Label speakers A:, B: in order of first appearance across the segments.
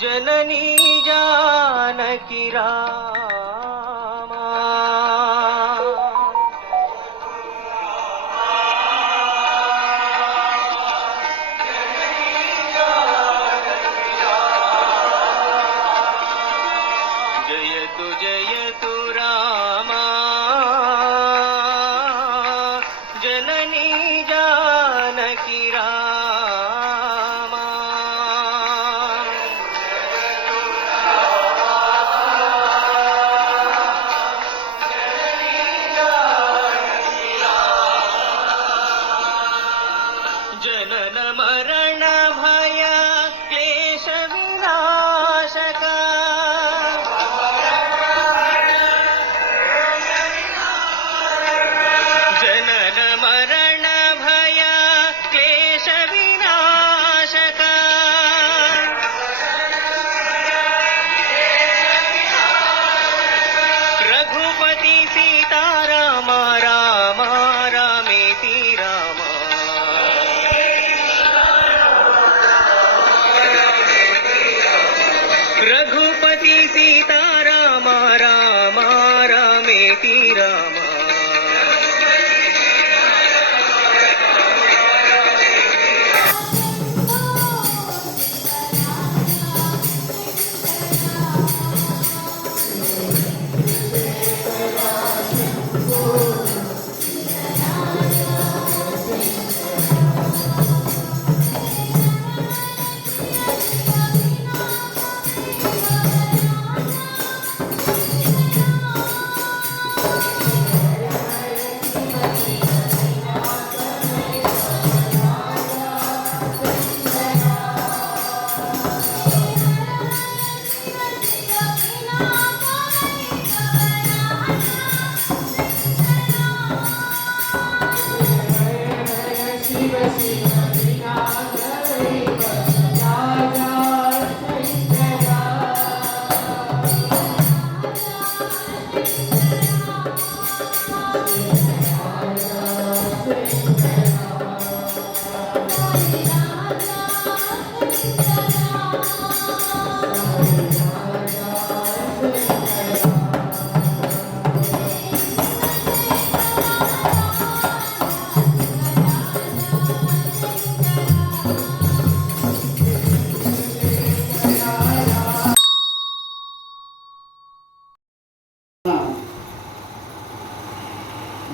A: जननी जानकिरा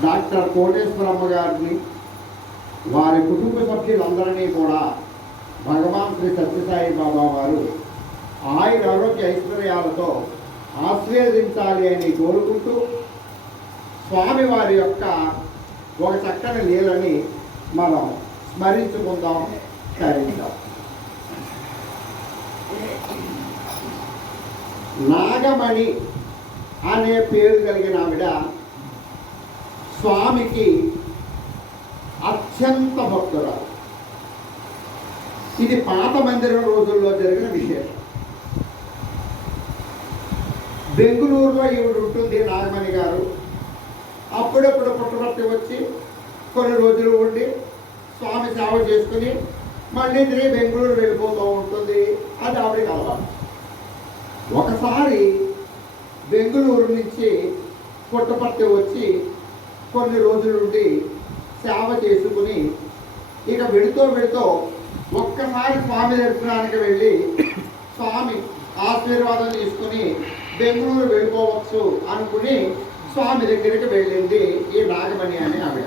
B: doctor Koteswaramma గారిని వారి కుటుంబ సభ్యులందరినీ కూడా భగవాన్ శ్రీ సత్యసాయి బాబా వారు ఆయన ఆరోగ్య ఐశ్వర్యాలతో ఆశీర్వదించాలి అని కోరుకుంటూ స్వామి వారి యొక్క ఒక చక్కని లీలని మనం స్మరించుకుందాం తరించాం నాగమణి అనే పేరు కలిగిన ఆవిడ స్వామికి అత్యంత భక్తురాలు. ఇది పాత మందిరం రోజుల్లో జరిగిన విశేషం. బెంగుళూరులో ఈవిడ ఉంటుంది నాగమణి గారు. అప్పుడప్పుడు పుట్టపర్తి వచ్చి కొన్ని రోజులు ఉండి స్వామి సేవ చేసుకుని మళ్ళీ తిరిగి బెంగళూరు వెళ్ళిపోతూ ఉంటుంది. అది ఆవిడకి అలవాటు. ఒకసారి బెంగళూరు నుంచి పుట్టపర్తి వచ్చి కొన్ని రోజులుండి సేవ చేసుకుని ఇక వెళుతూ వెళుతూ ఒక్కసారి స్వామి దర్శనానికి వెళ్ళి స్వామి ఆశీర్వాదం తీసుకుని బెంగళూరు వెళ్ళిపోవచ్చు అనుకుని స్వామి దగ్గరికి వెళ్ళింది ఈ నాగమణి అని ఆవిడ.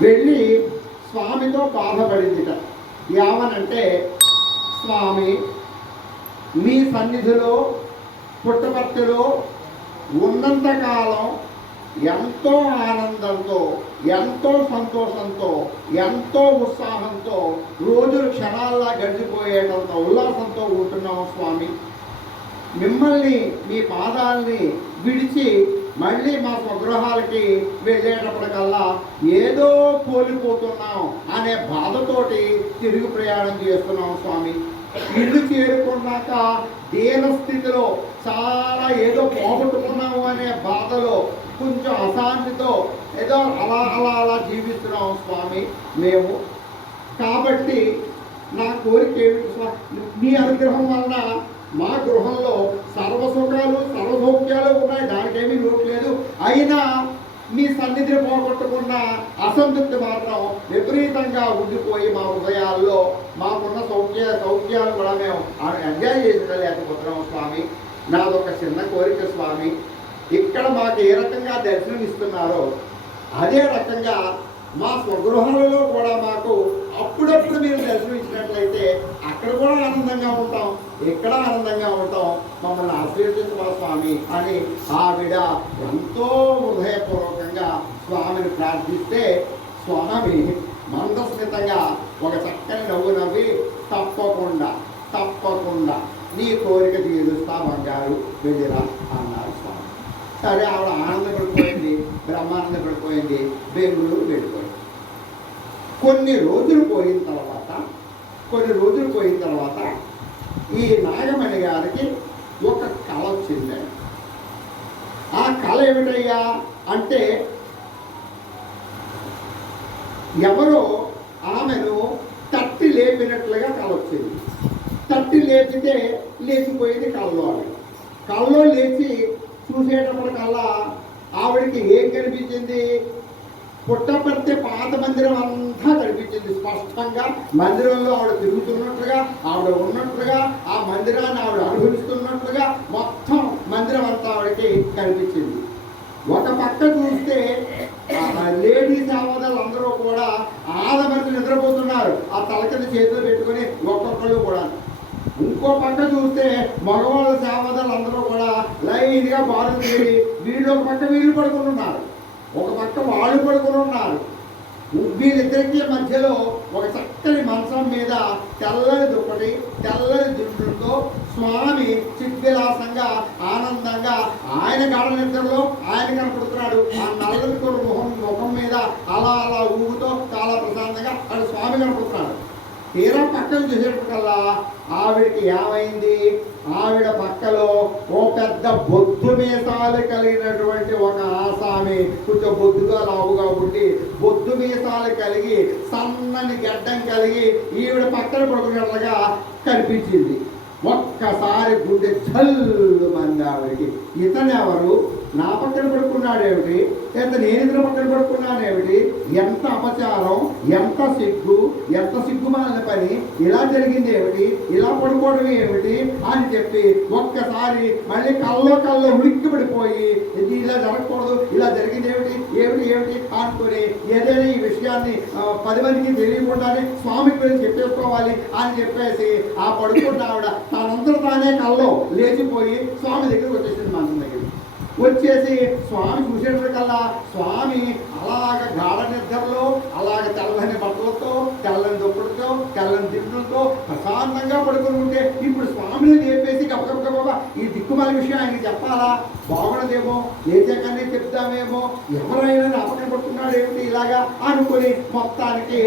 B: వెళ్ళి స్వామితో బాధపడిందిట. యావనంటే స్వామి మీ సన్నిధిలో పుట్టపర్తిలో ఉన్నంతకాలం ఎంతో ఆనందంతో ఎంతో సంతోషంతో ఎంతో ఉత్సాహంతో రోజులు క్షణాల్లా గడిచిపోయేటంత ఉల్లాసంతో ఉంటున్నాము స్వామి. మిమ్మల్ని మీ పాదాలని విడిచి మళ్ళీ మా స్వగృహాలకి వెళ్ళేటప్పటికల్లా ఏదో కోల్పోతున్నాం అనే బాధతోటి తిరుగు ప్రయాణం చేస్తున్నాం స్వామి. ఇల్లు చేరుకున్నాక దీన స్థితిలో చాలా ఏదో పోగొట్టుకున్నాము అనే బాధలో కొంచెం అశాంతితో ఏదో అలా అలా అలా జీవిస్తున్నాం స్వామి మేము. కాబట్టి నా కోరిక ఏమిటి స్వామి? మీ అనుగ్రహం వలన మా గృహంలో సర్వసుఖాలు సర్వసౌఖ్యాలు ఉన్నాయి. దానికేమీ లోటు లేదు. అయినా మీ సన్నిధిని పోగొట్టుకున్న అసంతృప్తి మాత్రం విపరీతంగా ఉండిపోయి మా హృదయాల్లో మాకున్న సౌఖ్య సౌఖ్యాలు కూడా మేము ఎంజాయ్ చేసుకోలేకపోతున్నాం స్వామి. నాదొక చిన్న కోరిక స్వామి. ఇక్కడ మాకు ఏ రకంగా దర్శనం ఇస్తున్నారో అదే రకంగా మా స్వగృహాలలో కూడా మాకు అప్పుడప్పుడు మీరు దర్శనం ఇచ్చినట్లయితే అక్కడ కూడా ఆనందంగా ఉంటాం ఇక్కడ ఆనందంగా ఉంటాం మమ్మల్ని ఆశీర్వదించమా స్వామి అని ఆవిడ ఎంతో హృదయపూర్వకంగా స్వామిని ప్రార్థిస్తే స్వామి మందస్మితంగా ఒక చక్కని నవ్వు నవ్వి తప్పకుండా తప్పకుండా నీ కోరిక తీరుస్తా బంగారు వెళ్ళిరా అన్నారు స్వామి. సరే ఆవిడ ఆనందపడిపోయింది బ్రహ్మానందపడిపోయింది బెంగళూరు వెళ్ళిపోయింది. కొన్ని రోజులు పోయిన తర్వాత కొన్ని రోజులు పోయిన తర్వాత ఈ నాగమణి గారికి ఒక కళ వచ్చింది. ఆ కళ ఏమిటయ్యా అంటే ఎవరో ఆమెను తట్టి లేపినట్లుగా కల వచ్చింది. తట్టి లేపితే లేచిపోయింది కళ్ళలో ఆమె కళ్ళలో లేచి చూసేటప్పటికల్లా ఆవిడకి ఏం కనిపించింది? పుట్టపర్తి పాత మందిరం అంతా కనిపించింది స్పష్టంగా. మందిరంలో ఆవిడ తిరుగుతున్నట్లుగా ఆవిడ ఉన్నట్లుగా ఆ మందిరాన్ని ఆవిడ అనుభవిస్తున్నట్లుగా మొత్తం మందిరం అంతా ఆవిడకి కనిపించింది. ఒక పక్క చూస్తే లేడీస్ ఆవాదాలు అందరూ కూడా ఆదమరిచి నిద్రపోతున్నారు. ఆ తల కింద చేతులు పెట్టుకుని ఒక్కొక్కళ్ళు కూడా ఇంకో పక్క చూస్తే మగవాళ్ళ సేవదాలు అందరూ కూడా లైన్గా బాగుంది వీళ్ళు ఒక పక్క వీళ్ళు పడుకుని ఉన్నారు. ఒక పక్క వాళ్ళు పడుకుని ఉన్నారు. వీళ్ళిద్దరికి మధ్యలో ఒక చక్కని మంచం మీద తెల్లని దుప్పటి తెల్లని దిండులతో స్వామి చిద్విలాసంగా ఆనందంగా ఆయన గాఢ నిద్రలో ఆయన కనపడుతున్నాడు. ఆ నల్లని కొడు ముఖం ముఖం మీద అలా అలా ఊగుతో చాలా ప్రశాంతంగా అక్కడ స్వామి కనపడుతున్నాడు. తీరా పక్కన చూసేటప్పటికల్లా ఆవిడకి ఏమైంది? ఆవిడ పక్కలో ఓ పెద్ద బొద్దు మీసాలు కలిగినటువంటి ఒక ఆసామి కొంచెం బొద్దుగా లావుగా ఉండి బొద్దు మీసాలు కలిగి సన్నని గడ్డం కలిగి ఈవిడ పక్కన పడుకున్నట్లుగా కనిపించింది. ఒక్కసారి గుండె చల్లుమంది ఆవిడకి. ఇతను ఎవరు? నా పక్కన పడుకున్నాడేమిటి? ఎంత నేను ఇతర పక్కన పడుకున్నానేమిటి? ఎంత అపచారం ఎంత సిగ్గు ఎంత సిగ్గుమాలిన పని ఇలా జరిగింది ఏమిటి ఇలా పడుకోవడం ఏమిటి? అని చెప్పి ఒక్కసారి మళ్ళీ కల్లో కల్లో ఉలిక్కి పడిపోయి ఇది ఇలా జరగకూడదు ఇలా జరిగింది ఏమిటి ఏమిటి ఏమిటి అనుకుని ఏదైనా ఈ విషయాన్ని పది మందికి తెలియకుండానే స్వామి గురించి చెప్పేసుకోవాలి అని చెప్పేసి ఆ పడుకున్న ఆవిడ తనంతట తానే కళ్ళలో లేచిపోయి స్వామి దగ్గరికి వచ్చేసింది మంచం దగ్గర వచ్చేసి స్వామి చూసేటప్పటికల్లా స్వామి అలాగ గాఢ నిద్రలో అలాగ తెల్లని బట్టలతో తెల్లని దుప్పులతో తెల్లని దిండులతో ప్రశాంతంగా పడుకుని ఉంటే ఇప్పుడు స్వామిని లేపేసి గబగబగబ ఈ దిక్కుమాల విషయం ఆయనకి చెప్పాలా? బాగుండదేమో లేచాకనే చెప్తామేమో ఎవరైనా అపకం పడుతున్నాడు ఏమిటి ఇలాగా అనుకుని మొత్తానికి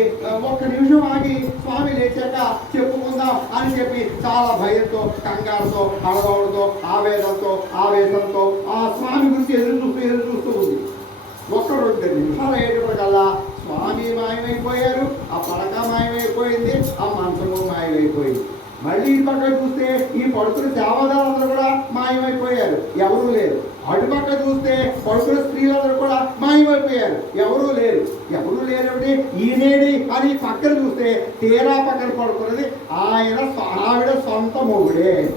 B: ఒక్క నిమిషం ఆగి స్వామి లేచాక చెప్పుకుందాం అని చెప్పి చాలా భయంతో కంగారుతో అడగవడంతో ఆవేదనతో ఆవేశంతో ఆ స్వామి గురించి ఎదురు చూస్తూ ఎదురు చూస్తూ ఉంది. ఒక్క రెండు నిమిషాలు అయ్యేటప్పటికల్లా స్వామి మాయమైపోయారు ఆ పడక మాయమైపోయింది ఆ మంచము మాయమైపోయింది. మళ్ళీ ఈ పక్క చూస్తే ఈ పడుకున్న దేవదాలందరూ కూడా మాయమైపోయారు. ఎవరూ లేరు. అటు పక్క చూస్తే పడుకున్న స్త్రీలందరూ కూడా మాయమైపోయారు. ఎవరూ లేరు. ఎవరూ లేనప్పుడు ఈనేడి అని పక్కన చూస్తే తీరా పక్కన పడుకున్నది ఆయన ఆవిడ సొంత మొగుడే.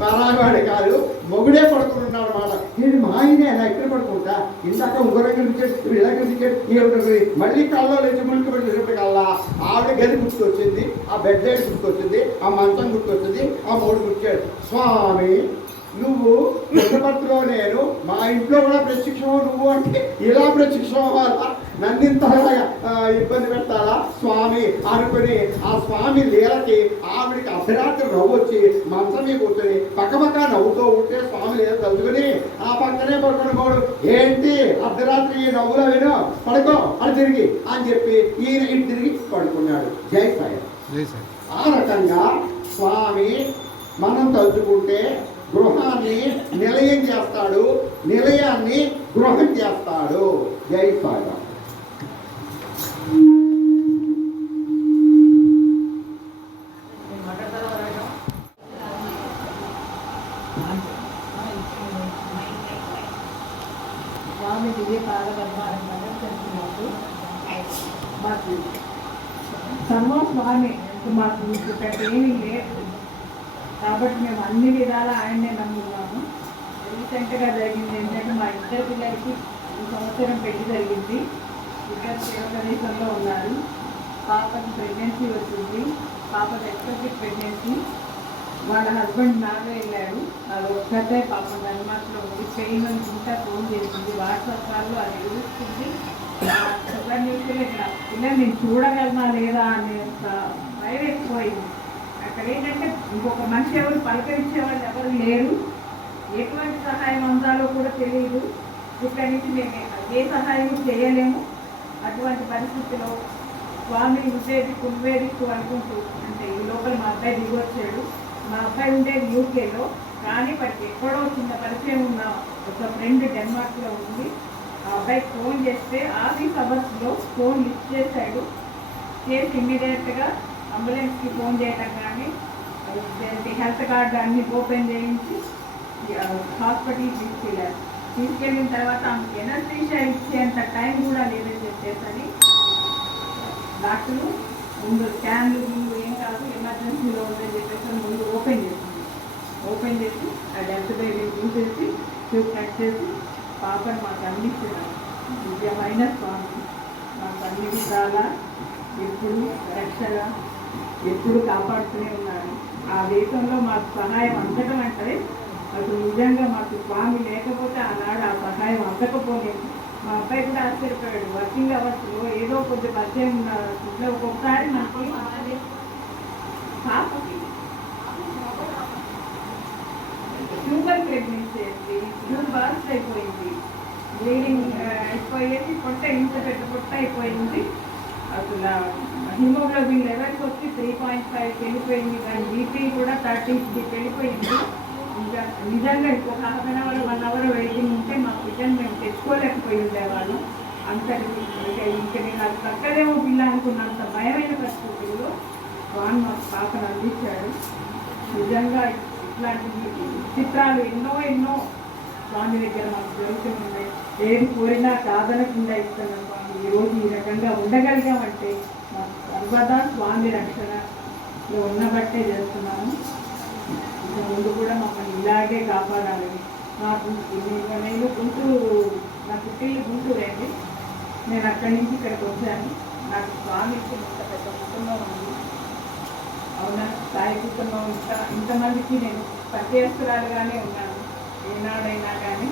B: పరాగాడు కాదు మొగుడే పడుకుని ఉన్నాడు నేను మా ఆయన ఎలా ఇక్కడ పడుకుంటా. ఇందాక ఉంగరం కనిపించాడు ఇప్పుడు ఇలా కనిపించాడు ఏమిటది మళ్ళీ కళ్ళలో లేచి మురికి పడినప్పటికల్లా ఆవిడ గది గుర్తుకొచ్చింది ఆ బెడ్ లైట్ గుర్తుకొచ్చింది ఆ మంచం గుర్తుకొచ్చింది ఆ మూడు గుర్చాడు స్వామి నువ్వు పుట్టపత్రిలో నేను మా ఇంట్లో కూడా ప్రత్యక్షం నువ్వు అంటే ఇలా ప్రత్యక్షం అవ్వాలా నన్ను ఇంతగా ఆ, ఇబ్బంది పెట్టాలా స్వామి అనుకుని ఆ స్వామి లీలకి ఆవిడికి అర్ధరాత్రి నవ్వు వచ్చి మంచం మీద కూర్చొని పక్కపక్క నవ్వుతూ ఉంటే స్వామి లీల తలుచుకుని ఆ పక్కనే పడుకుని పోడు. ఏంటి? అర్ధరాత్రి ఈ నవ్వులో విను. పడుకో అని తిరిగి అని చెప్పి ఈయన ఇంటి తిరిగి పడుకున్నాడు. జై సాయి. ఆ రకంగా స్వామి మనం తలుచుకుంటే గృహాన్ని నిలయం చేస్తాడు నిలయాన్ని గృహం చేస్తాడు. జై సాయిరామ్
C: స్వామి దివ్య పాదపద్మాలను ప్రదర్శించినప్పుడు మాకు సర్వం స్వామి మాకు ఇక్కడ ఏమీ లేదు కాబట్టి మేము అన్ని విధాలా ఆయన్నే నమ్ముతున్నాము రీసెంట్గా జరిగింది ఏంటంటే మా ఇద్దరు పిల్లలకి ఈ సంవత్సరం పెళ్ళి జరిగింది. ఇద్దరు శివ ప్రదేశంలో ఉన్నారు. పాపకి ప్రెగ్నెన్సీ వచ్చింది. పాపకి ఎక్స్పెక్టెడ్ ప్రెగ్నెన్సీ వాళ్ళ హస్బెండ్ నాతో వెళ్ళారు అది ఒక్కటే పాప. ధర్మాసలో ఉంది. పెయిన్ అనుకుంటా ఫోన్ చేసింది. వాట్సాప్ కాల్లో అది ఎదురుస్తుంది షుగర్ న్యూస్లో ఇట్లా ఇలా నేను చూడగలనా లేదా అనే ఒక భయం ఎక్కువైంది. అక్కడ ఏంటంటే ఇంకొక మనిషి ఎవరు పలకరించే వాళ్ళు ఎవరు లేరు. ఎటువంటి సహాయం అందాలో కూడా తెలియదు. ఇక్కడి నుంచి మేము ఏ సహాయం చేయలేము. అటువంటి పరిస్థితిలో స్వామి ఉండేది కుమ్మేదిక్కు అనుకుంటూ అంటే ఈ లోపల మా అబ్బాయి దిగొచ్చాడు మా అబ్బాయి ఉండేది యూకేలో కానీ వాడికి ఎక్కడో చిన్న పరిచయం ఉన్న ఒక ఫ్రెండ్ డెన్మార్క్లో ఉంది. ఆ అబ్బాయికి ఫోన్ చేస్తే ఆఫీస్ అవర్స్లో ఫోన్ లిఫ్ట్ చేశాడు. చేసి ఇమ్మీడియట్గా అంబులెన్స్కి ఫోన్ చేయటం కానీ హెల్త్ కార్డు అన్ని ఓపెన్ చేయించి హాస్పిటల్కి తీసుకెళ్ళారు తీసుకెళ్ళిన తర్వాత ఆమెకి ఎనర్జీషా ఇచ్చేంత టైం కూడా లేదని చెప్పేసరి డాక్టర్లు ముందు స్కాన్లు ముందు ఏం కాదు ఎమర్జెన్సీలో ఉందని చెప్పేసి ముందు ఓపెన్ చేసింది. ఓపెన్ చేసి ఆ డెత్ బేబీని చూసేసి ట్యూబ్ కట్ చేసి పాపను మాకు అందించారు నిజమైన స్వామి. మాకు అన్ని విధాలా ఎప్పుడు రక్షగా ఎప్పుడు కాపాడుతూనే ఉన్నారు. ఆ దేశంలో మాకు సహాయం అందడం అంటే అసలు నిజంగా మాకు స్వామి లేకపోతే ఆనాడు ఆ సహాయం అందకపోలేదు. మా అబ్బాయి కూడా ఆశ్చర్యపోయాడు. వర్కింగ్ అవర్స్లో ఏదో కొద్ది పరిచయం ఉన్న ఇంట్లో ఒక్కొక్కసారి నాకు పాపకి ట్యూబర్ ప్రెగ్నెన్సీ అయింది ట్యూబ్ బాస్ట్ అయిపోయింది. బ్లీడింగ్ అయిపోయేది పొట్ట ఇంత పెద్ద పొట్ట అయిపోయింది. అసలు హిమోగ్లోబిన్ లెవెల్స్ వచ్చి త్రీ పాయింట్ ఫైవ్ వెళ్ళిపోయింది. దాని బీపీ కూడా థర్టీకి వెళ్ళిపోయింది. నిజంగా ఇంకొక half an hour one hour waiting ఉంటే మా పిల్లలు మేము తెచ్చుకోలేకపోయి ఉండేవాళ్ళం అంత ఇంకా నేను అది తక్కదేమో పిల్ల అనుకున్నంత భయమైన పరిస్థితుల్లో వాన్ మాకు పాపను అందించాడు. నిజంగా ఇట్లాంటి చిత్రాలు ఎన్నో ఎన్నో స్వామి దగ్గర మాకు జరుగుతున్నాయి ఏది కోరినా కాదనకుండా ఇస్తున్నాం స్వామి ఈరోజు ఈ రకంగా ఉండగలిగామంటే మా సర్వదా స్వామి రక్షణలో ఉన్నబట్టే చేస్తున్నాము ఇక ముందు కూడా మమ్మల్ని ఇలాగే కాపాడాలని నాకు నేను- గుంటూరు నా పుట్టిల్లు గుంటూరు అండి నేను అక్కడి నుంచి ఇక్కడికి వచ్చాను. నాకు స్వామికి ఇంత పెద్ద కుటుంబం ఉంది. అవునా? సాయి కుటుంబం ఇంత ఇంతమందికి నేను పరిచయస్తురాలుగానే ఉన్నాను. ఏనాడైనా కానీ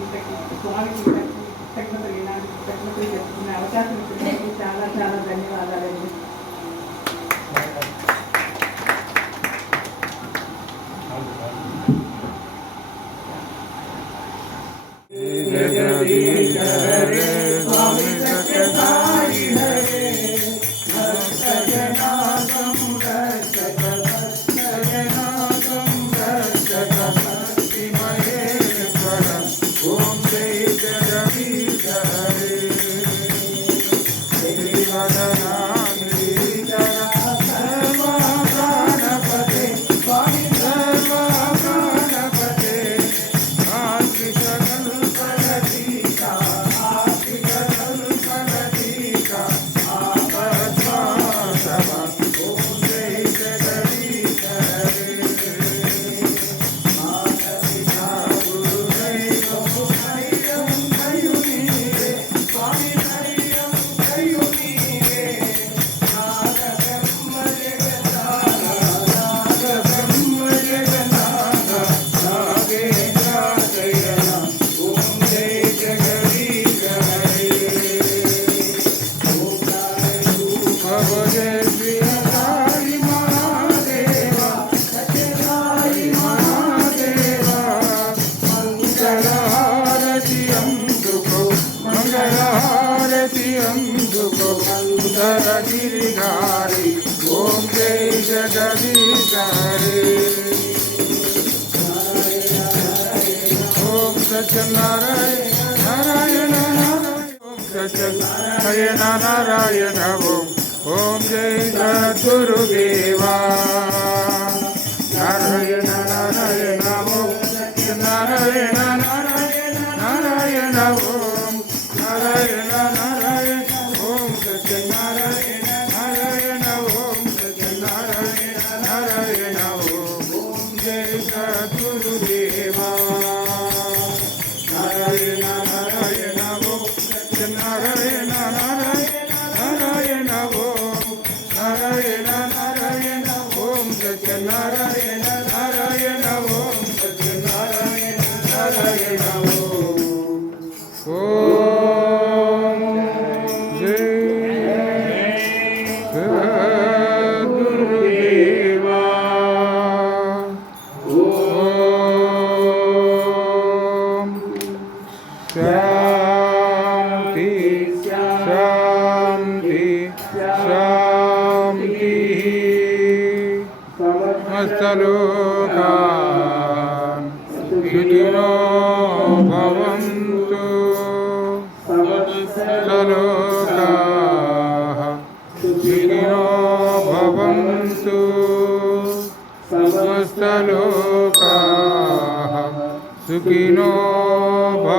C: ఇంతకు స్వామికి ఇంతకి కృతజ్ఞతలు ఏనాడు కృతజ్ఞతలు చెప్పుకునే అవకాశం ఇచ్చినందుకు చాలా చాలా ధన్యవాదాలండి.
D: Yeah. సత్యనారాయణ నారాయణ ఓం ఓం జై సద్గురుదేవా
E: Oh. sukino
D: ba